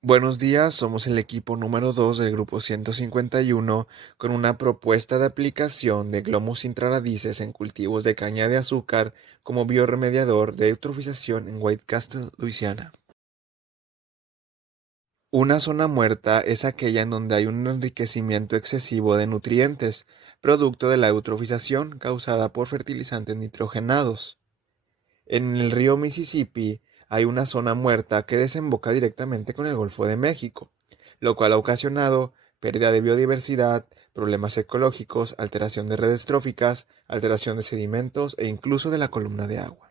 Buenos días, somos el equipo número 2 del grupo 151 con una propuesta de aplicación de Glomus intraradices en cultivos de caña de azúcar como biorremediador de eutrofización en White Castle, Luisiana. Una zona muerta es aquella en donde hay un enriquecimiento excesivo de nutrientes, producto de la eutrofización causada por fertilizantes nitrogenados. En el río Mississippi hay una zona muerta que desemboca directamente con el Golfo de México, lo cual ha ocasionado pérdida de biodiversidad, problemas ecológicos, alteración de redes tróficas, alteración de sedimentos e incluso de la columna de agua.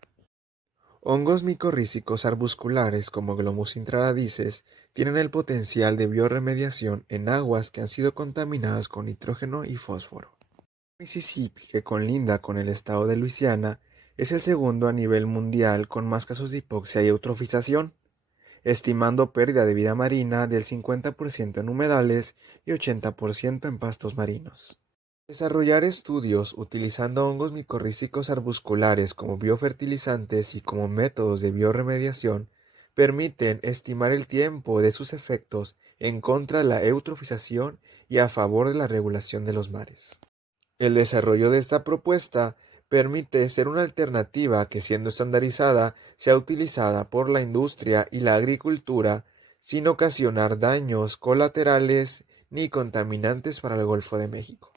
Hongos micorrízicos arbusculares como Glomus intraradices tienen el potencial de biorremediación en aguas que han sido contaminadas con nitrógeno y fósforo. Mississippi, que colinda con el estado de Luisiana, es el segundo a nivel mundial con más casos de hipoxia y eutrofización, estimando pérdida de vida marina del 50% en humedales y 80% en pastos marinos. Desarrollar estudios utilizando hongos micorrízicos arbusculares como biofertilizantes y como métodos de biorremediación permiten estimar el tiempo de sus efectos en contra de la eutrofización y a favor de la regulación de los mares. El desarrollo de esta propuesta permite ser una alternativa que, siendo estandarizada, sea utilizada por la industria y la agricultura sin ocasionar daños colaterales ni contaminantes para el Golfo de México.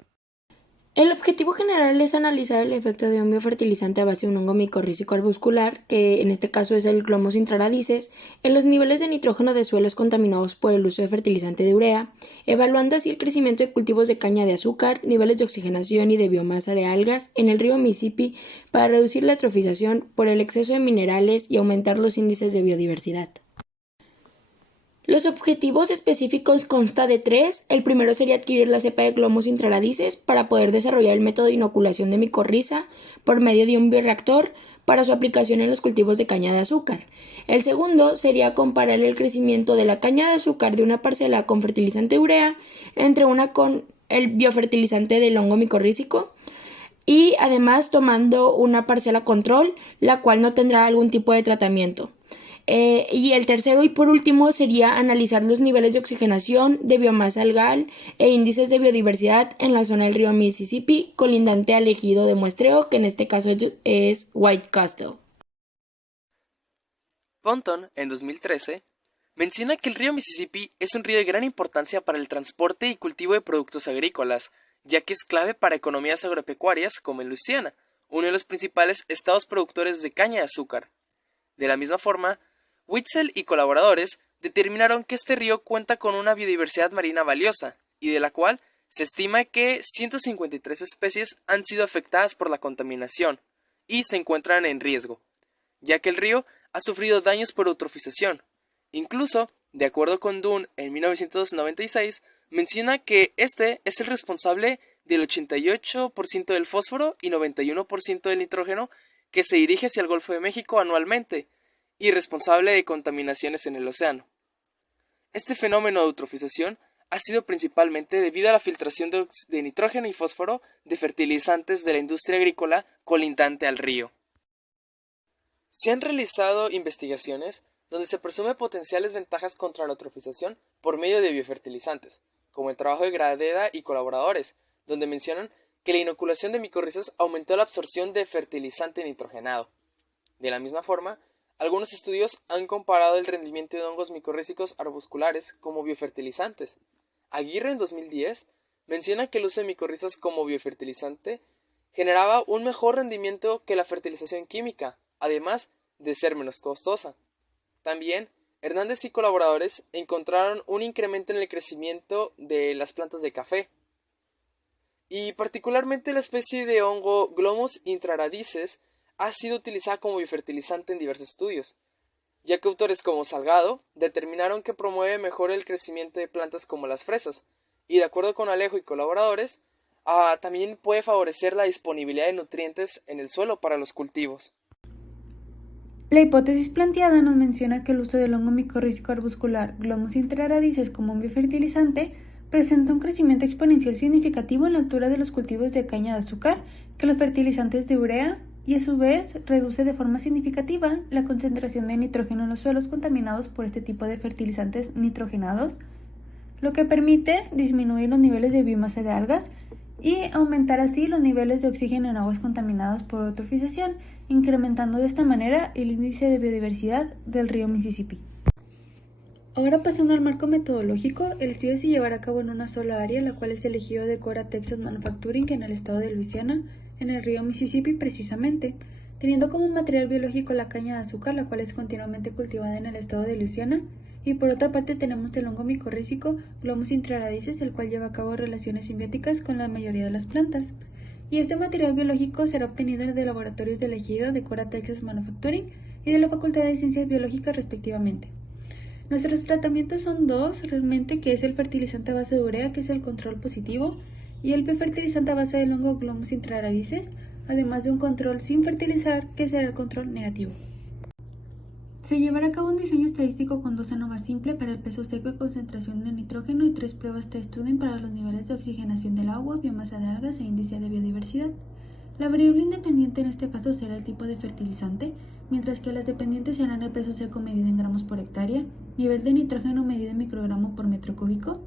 El objetivo general es analizar el efecto de un biofertilizante a base de un hongo micorrízico arbuscular, que en este caso es el Glomus intraradices, en los niveles de nitrógeno de suelos contaminados por el uso de fertilizante de urea, evaluando así el crecimiento de cultivos de caña de azúcar, niveles de oxigenación y de biomasa de algas en el río Mississippi para reducir la eutrofización por el exceso de minerales y aumentar los índices de biodiversidad. Los objetivos específicos consta de tres. El primero sería adquirir la cepa de Glomus intraradices para poder desarrollar el método de inoculación de micorriza por medio de un bioreactor para su aplicación en los cultivos de caña de azúcar. El segundo sería comparar el crecimiento de la caña de azúcar de una parcela con fertilizante urea entre una con el biofertilizante del hongo micorrízico y además tomando una parcela control, la cual no tendrá algún tipo de tratamiento. Y el tercero y por último sería analizar los niveles de oxigenación, de biomasa algal e índices de biodiversidad en la zona del río Mississippi colindante al ejido de muestreo, que en este caso es White Castle. Ponton, en 2013, menciona que el río Mississippi es un río de gran importancia para el transporte y cultivo de productos agrícolas, ya que es clave para economías agropecuarias como en Luisiana, uno de los principales estados productores de caña de azúcar. De la misma forma, Witzel y colaboradores determinaron que este río cuenta con una biodiversidad marina valiosa, y de la cual se estima que 153 especies han sido afectadas por la contaminación y se encuentran en riesgo, ya que el río ha sufrido daños por eutrofización. Incluso, de acuerdo con Dunn en 1996, menciona que este es el responsable del 88% del fósforo y 91% del nitrógeno que se dirige hacia el Golfo de México anualmente, y responsable de contaminaciones en el océano. Este fenómeno de eutrofización ha sido principalmente debido a la filtración de nitrógeno y fósforo de fertilizantes de la industria agrícola colindante al río. Se han realizado investigaciones donde se presume potenciales ventajas contra la eutrofización por medio de biofertilizantes, como el trabajo de Gradeda y colaboradores, donde mencionan que la inoculación de micorrizas aumentó la absorción de fertilizante nitrogenado. De la misma forma, algunos estudios han comparado el rendimiento de hongos micorrízicos arbusculares como biofertilizantes. Aguirre en 2010 menciona que el uso de micorrizas como biofertilizante generaba un mejor rendimiento que la fertilización química, además de ser menos costosa. También, Hernández y colaboradores encontraron un incremento en el crecimiento de las plantas de café, y particularmente la especie de hongo Glomus intraradices ha sido utilizada como biofertilizante en diversos estudios, ya que autores como Salgado determinaron que promueve mejor el crecimiento de plantas como las fresas, y de acuerdo con Alejo y colaboradores, también puede favorecer la disponibilidad de nutrientes en el suelo para los cultivos. La hipótesis planteada nos menciona que el uso del hongo micorrízico arbuscular Glomus intraradices como un biofertilizante presenta un crecimiento exponencial significativo en la altura de los cultivos de caña de azúcar que los fertilizantes de urea y a su vez reduce de forma significativa la concentración de nitrógeno en los suelos contaminados por este tipo de fertilizantes nitrogenados, lo que permite disminuir los niveles de biomasa de algas y aumentar así los niveles de oxígeno en aguas contaminadas por eutrofización, incrementando de esta manera el índice de biodiversidad del río Mississippi. Ahora pasando al marco metodológico, el estudio se llevará a cabo en una sola área, la cual es elegido de Cora Texas Manufacturing en el estado de Luisiana, en el río Mississippi precisamente, teniendo como material biológico la caña de azúcar, la cual es continuamente cultivada en el estado de Luisiana, y por otra parte tenemos el hongo micorrícico Glomus intraradices, el cual lleva a cabo relaciones simbióticas con la mayoría de las plantas. Y este material biológico será obtenido de laboratorios del ejido de Cora Texas Manufacturing y de la Facultad de Ciencias Biológicas respectivamente. Nuestros tratamientos son dos realmente, que es el fertilizante a base de urea, que es el control positivo, y el biofertilizante a base del hongo Glomus intraradices, además de un control sin fertilizar, que será el control negativo. Se llevará a cabo un diseño estadístico con 2 ANOVA simple para el peso seco y concentración de nitrógeno y 3 pruebas test student para los niveles de oxigenación del agua, biomasa de algas e índice de biodiversidad. La variable independiente en este caso será el tipo de fertilizante, mientras que las dependientes serán el peso seco medido en gramos por hectárea, nivel de nitrógeno medido en microgramo por metro cúbico,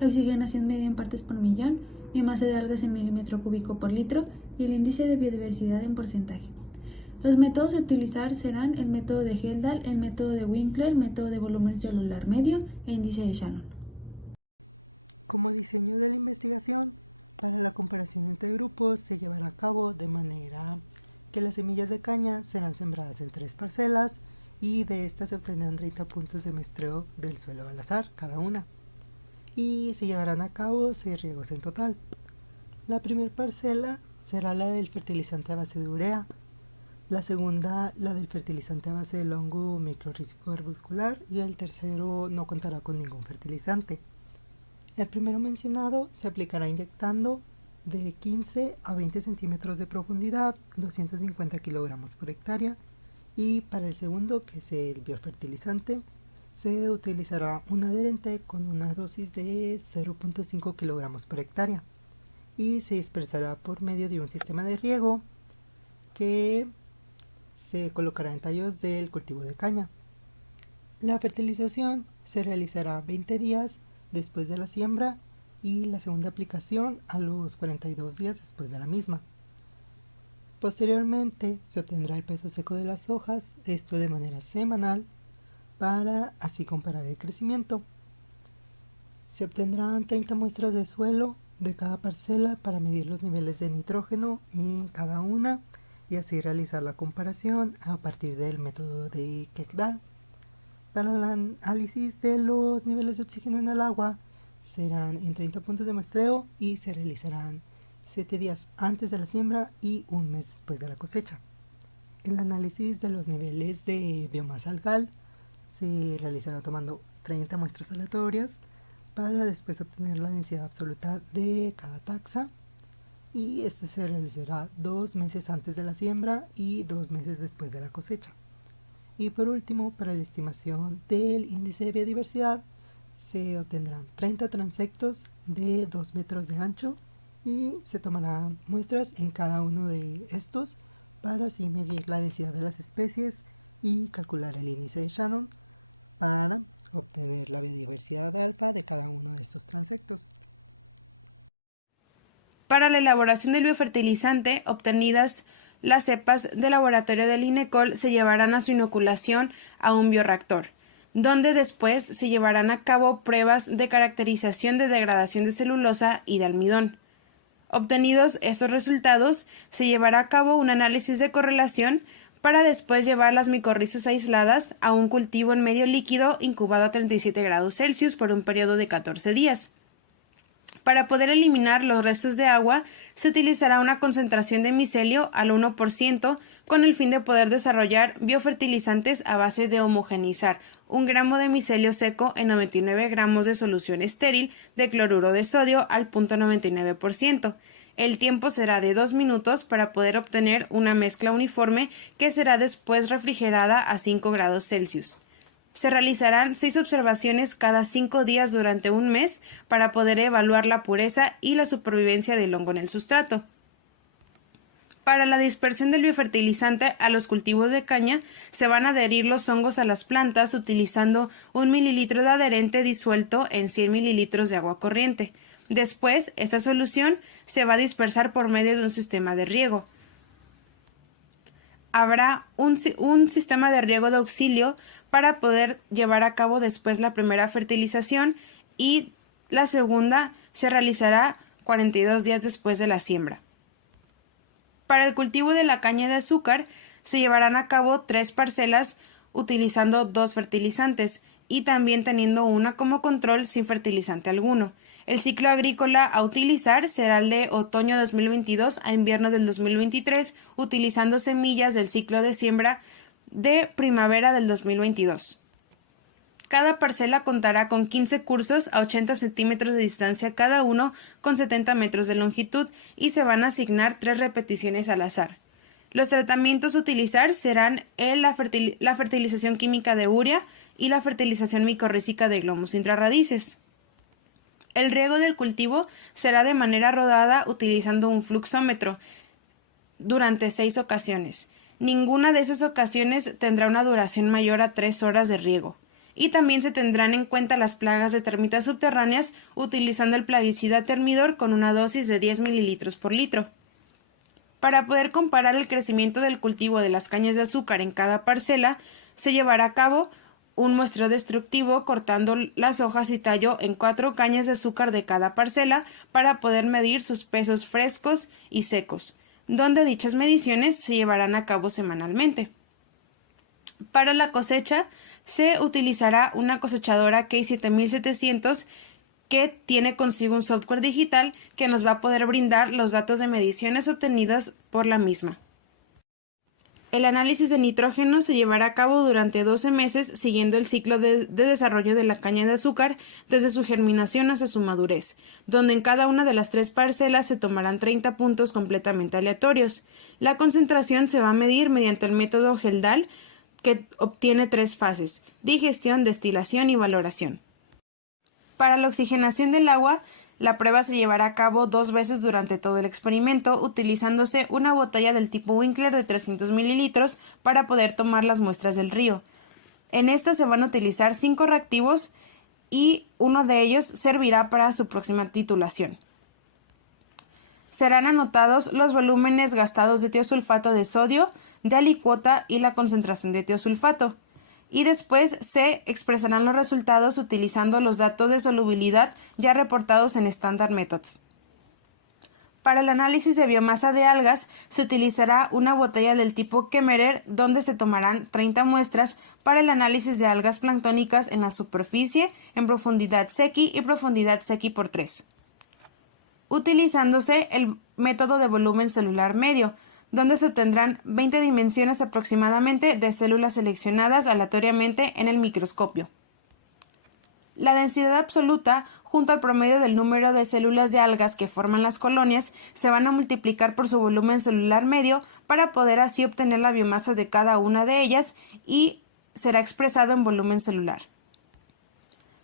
la oxigenación medida en partes por millón, biomasa de algas en milímetro cúbico por litro y el índice de biodiversidad en porcentaje. Los métodos a utilizar serán el método de Geldahl, el método de Winkler, el método de volumen celular medio e índice de Shannon. Para la elaboración del biofertilizante, obtenidas las cepas de laboratorio del INECOL se llevarán a su inoculación a un bioreactor, donde después se llevarán a cabo pruebas de caracterización de degradación de celulosa y de almidón. Obtenidos esos resultados, se llevará a cabo un análisis de correlación para después llevar las micorrizas aisladas a un cultivo en medio líquido incubado a 37 grados Celsius por un periodo de 14 días. Para poder eliminar los restos de agua, se utilizará una concentración de micelio al 1% con el fin de poder desarrollar biofertilizantes a base de homogeneizar 1 gramo de micelio seco en 99 gramos de solución estéril de cloruro de sodio al 0.99%. El tiempo será de 2 minutos para poder obtener una mezcla uniforme que será después refrigerada a 5 grados Celsius. Se realizarán 6 observaciones cada 5 días durante un mes para poder evaluar la pureza y la supervivencia del hongo en el sustrato. Para la dispersión del biofertilizante a los cultivos de caña, se van a adherir los hongos a las plantas utilizando 1 mililitro de adherente disuelto en 100 mililitros de agua corriente. Después, esta solución se va a dispersar por medio de un sistema de riego. Habrá un sistema de riego de auxilio para poder llevar a cabo después la primera fertilización y la segunda se realizará 42 días después de la siembra. Para el cultivo de la caña de azúcar se llevarán a cabo 3 parcelas utilizando 2 fertilizantes y también teniendo una como control sin fertilizante alguno. El ciclo agrícola a utilizar será el de otoño 2022 a invierno del 2023, utilizando semillas del ciclo de siembra de primavera del 2022. Cada parcela contará con 15 cursos a 80 centímetros de distancia cada uno con 70 metros de longitud y se van a asignar 3 repeticiones al azar. Los tratamientos a utilizar serán la fertilización química de urea y la fertilización micorrícica de glomos intrarraíces. El riego del cultivo será de manera rodada utilizando un fluxómetro durante 6 ocasiones. Ninguna de esas ocasiones tendrá una duración mayor a 3 horas de riego. Y también se tendrán en cuenta las plagas de termitas subterráneas utilizando el plaguicida termidor con una dosis de 10 mililitros por litro. Para poder comparar el crecimiento del cultivo de las cañas de azúcar en cada parcela, se llevará a cabo un muestreo destructivo cortando las hojas y tallo en 4 cañas de azúcar de cada parcela para poder medir sus pesos frescos y secos, donde dichas mediciones se llevarán a cabo semanalmente. Para la cosecha, se utilizará una cosechadora K7700 que tiene consigo un software digital que nos va a poder brindar los datos de mediciones obtenidas por la misma. El análisis de nitrógeno se llevará a cabo durante 12 meses siguiendo el ciclo de desarrollo de la caña de azúcar desde su germinación hasta su madurez, donde en cada una de las 3 parcelas se tomarán 30 puntos completamente aleatorios. La concentración se va a medir mediante el método Geldal, que obtiene 3 fases: digestión, destilación y valoración. Para la oxigenación del agua, la prueba se llevará a cabo 2 veces durante todo el experimento, utilizándose una botella del tipo Winkler de 300 mililitros para poder tomar las muestras del río. En esta se van a utilizar 5 reactivos y uno de ellos servirá para su próxima titulación. Serán anotados los volúmenes gastados de tiosulfato de sodio, de alicuota y la concentración de tiosulfato, y después se expresarán los resultados utilizando los datos de solubilidad ya reportados en Standard Methods. Para el análisis de biomasa de algas se utilizará una botella del tipo Kemmerer donde se tomarán 30 muestras para el análisis de algas planctónicas en la superficie, en profundidad Secchi y profundidad Secchi por 3. Utilizándose el método de volumen celular medio, donde se obtendrán 20 dimensiones aproximadamente de células seleccionadas aleatoriamente en el microscopio. La densidad absoluta, junto al promedio del número de células de algas que forman las colonias, se van a multiplicar por su volumen celular medio para poder así obtener la biomasa de cada una de ellas y será expresado en volumen celular.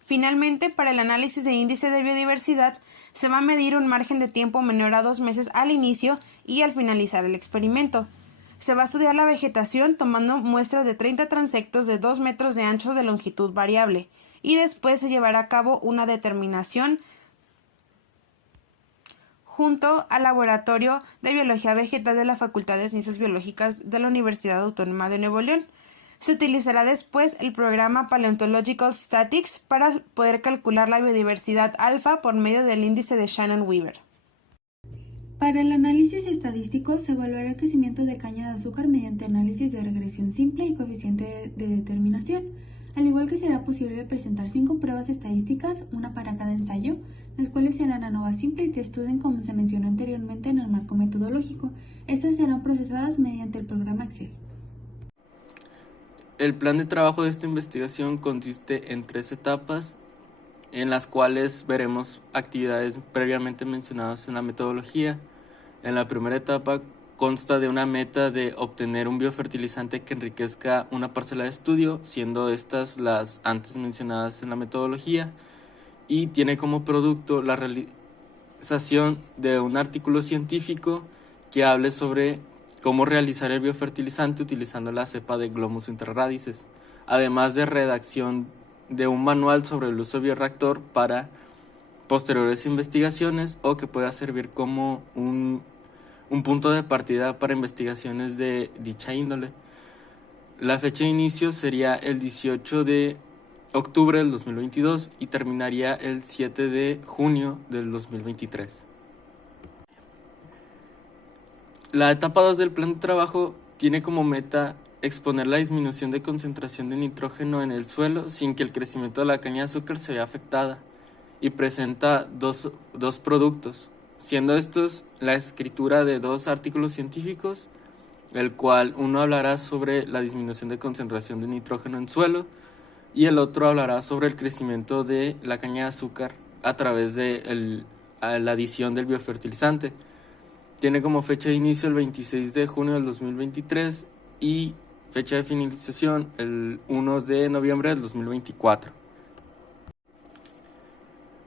Finalmente, para el análisis de índice de biodiversidad, se va a medir un margen de tiempo menor a 2 meses al inicio y al finalizar el experimento. Se va a estudiar la vegetación tomando muestras de 30 transectos de 2 metros de ancho de longitud variable y después se llevará a cabo una determinación junto al Laboratorio de Biología Vegetal de la Facultad de Ciencias Biológicas de la Universidad Autónoma de Nuevo León. Se utilizará después el programa Paleontological Statistics para poder calcular la biodiversidad alfa por medio del índice de Shannon-Weaver. Para el análisis estadístico se evaluará el crecimiento de caña de azúcar mediante análisis de regresión simple y coeficiente de determinación, al igual que será posible presentar 5 pruebas estadísticas, una para cada ensayo, las cuales serán ANOVA simple y TESTUDENT como se mencionó anteriormente en el marco metodológico. Estas serán procesadas mediante el programa Excel. El plan de trabajo de esta investigación consiste en 3 etapas, en las cuales veremos actividades previamente mencionadas en la metodología. En la primera etapa consta de una meta de obtener un biofertilizante que enriquezca una parcela de estudio, siendo estas las antes mencionadas en la metodología, y tiene como producto la realización de un artículo científico que hable sobre cómo realizar el biofertilizante utilizando la cepa de Glomus intraradices, además de redacción de un manual sobre el uso de bioreactor para posteriores investigaciones o que pueda servir como un punto de partida para investigaciones de dicha índole. La fecha de inicio sería el 18 de octubre del 2022 y terminaría el 7 de junio del 2023. La etapa 2 del plan de trabajo tiene como meta exponer la disminución de concentración de nitrógeno en el suelo sin que el crecimiento de la caña de azúcar se vea afectada, y presenta dos productos, siendo estos la escritura de 2 artículos científicos, el cual uno hablará sobre la disminución de concentración de nitrógeno en suelo y el otro hablará sobre el crecimiento de la caña de azúcar a través de la adición del biofertilizante. Tiene como fecha de inicio el 26 de junio del 2023 y fecha de finalización el 1 de noviembre del 2024.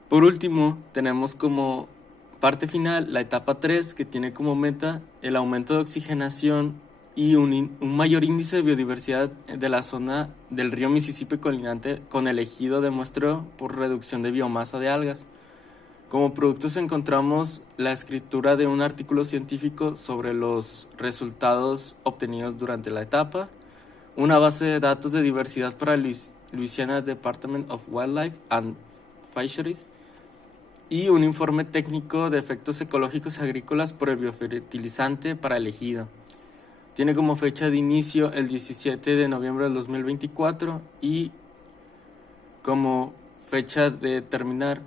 Por último, tenemos como parte final la etapa 3, que tiene como meta el aumento de oxigenación y un mayor índice de biodiversidad de la zona del río Mississippi colindante con el ejido de muestreo por reducción de biomasa de algas. Como productos encontramos la escritura de un artículo científico sobre los resultados obtenidos durante la etapa, una base de datos de diversidad para Louisiana Department of Wildlife and Fisheries, y un informe técnico de efectos ecológicos agrícolas por el biofertilizante para el ejido. Tiene como fecha de inicio el 17 de noviembre del 2024 y como fecha de terminar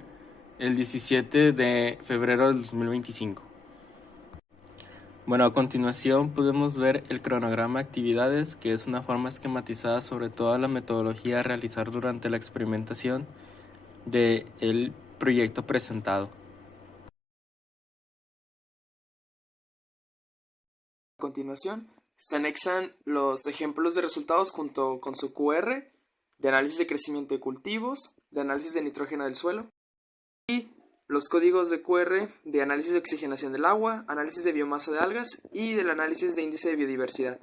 el 17 de febrero del 2025. Bueno, a continuación podemos ver el cronograma de actividades, que es una forma esquematizada sobre toda la metodología a realizar durante la experimentación del proyecto presentado. A continuación, se anexan los ejemplos de resultados junto con su QR, de análisis de crecimiento de cultivos, de análisis de nitrógeno del suelo, y los códigos de QR de análisis de oxigenación del agua, análisis de biomasa de algas y del análisis de índice de biodiversidad.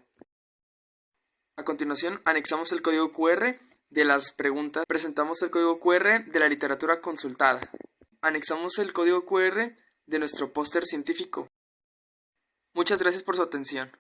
A continuación, anexamos el código QR de las preguntas, presentamos el código QR de la literatura consultada. Anexamos el código QR de nuestro póster científico. Muchas gracias por su atención.